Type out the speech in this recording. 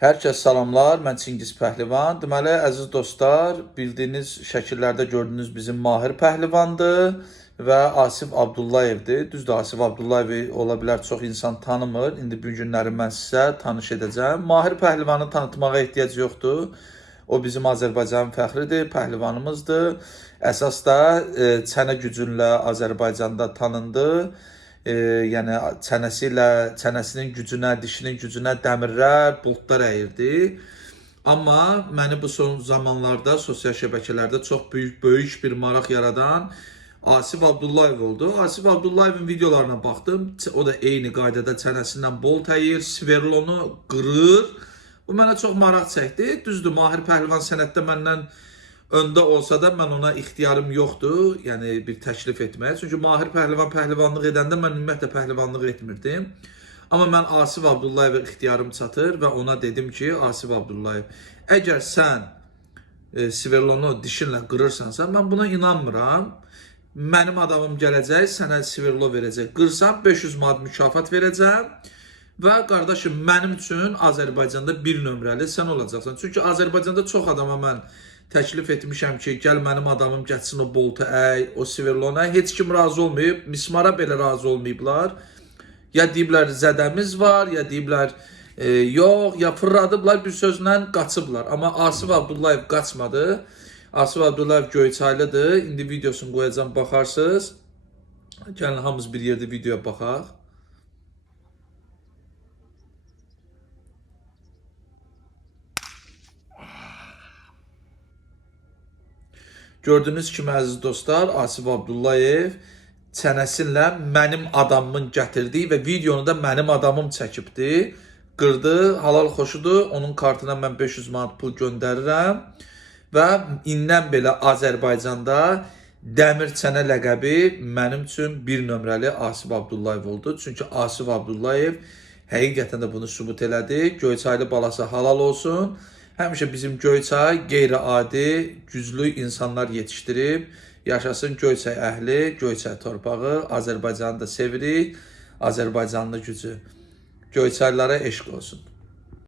Hər kəs salamlar, mən Çingiz Pəhlivan. Deməli, əziz dostlar, bildiyiniz şəkillərdə gördüyünüz bizim Mahir Pəhlivandır və Asif Abdullayevdir. Düzdür, Asif Abdullayevi ola bilər çox insan tanımır. İndi bu günləri mən sizə tanış edəcəm. Mahir Pəhlivanı tanıtmağa ehtiyac yoxdur. O bizim Azərbaycanın fəxridir, pəhlivanımızdır. Əsas da çənə gücünlə Azərbaycanda tanındı. Yəni çənəsinin gücünə, dişinin gücünə dəmirlər, boltlar əyirdi. Amma məni bu son zamanlarda sosial şəbəkələrdə çox böyük bir maraq yaradan Asif Abdullayev oldu. Asif Abdullayevin videolarına baxdım. O da eyni qaydada çənəsindən bolt əyir, sverlonu qırır. Bu mənə çox maraq çəkdi. Düzdür, Mahir Pəhlivan sənətdə məndən öndə olsa da mən ona ixtiyarım yoxdur, yəni bir təklif etməyə. Çünki Mahir Pəhlivan pəhlivanlıq edəndə mən ümumiyyətlə pəhlivanlıq etmirdim. Amma mən Asif Abdullayevə ixtiyarım çatır və ona dedim ki, Asif Abdullayev, əgər sən sverlonu dişinlə qırırsansa, mən buna inanmıram. Mənim adamım gələcək, sənə sverlo verəcək. Qırsan 500 manat mükafat verəcəm. Və qardaşım, mənim üçün Azərbaycanda bir nömrəli sən olacaqsan. Çünki Azərbaycanda çox adama mən təklif etmişəm ki, gəl mənim adamım getsin o boltu əy, o sverlona. Heç kim razı olmayıb, mismara belə razı olmayıblar. Ya deyiblər zədəmiz var, ya deyiblər yox, ya fırladıblar, bir sözlə qaçıblar. Amma Asif Abdullayev qaçmadı. Asif Abdullayev Göyçaylıdır. İndi videosunu qoyacam, baxarsınız. Gəlin hamımız bir yerdə videoya baxaq. Gördüyünüz kimi əziz dostlar, Asif Abdullayev çənəsinlə mənim adamımın gətirdiyi və videonu da mənim adamım çəkibdi. Qırdı, halal xoşudur. Onun kartına mən 500 manat pul göndərirəm. Və indən belə Azərbaycanda dəmir çənə ləqəbi mənim üçün bir nömrəli Asif Abdullayev oldu. Çünki Asif Abdullayev həqiqətən də bunu sübut elədi. Göyçaylı balası halal olsun. Həmişə bizim Göyçay qeyri-adi, güclü insanlar yetişdirib. Yaşasın Göyçay əhli, Göyçay torpağı, Azərbaycanı da sevirik, Azərbaycanlı gücü. Göyçaylılara eşq olsun.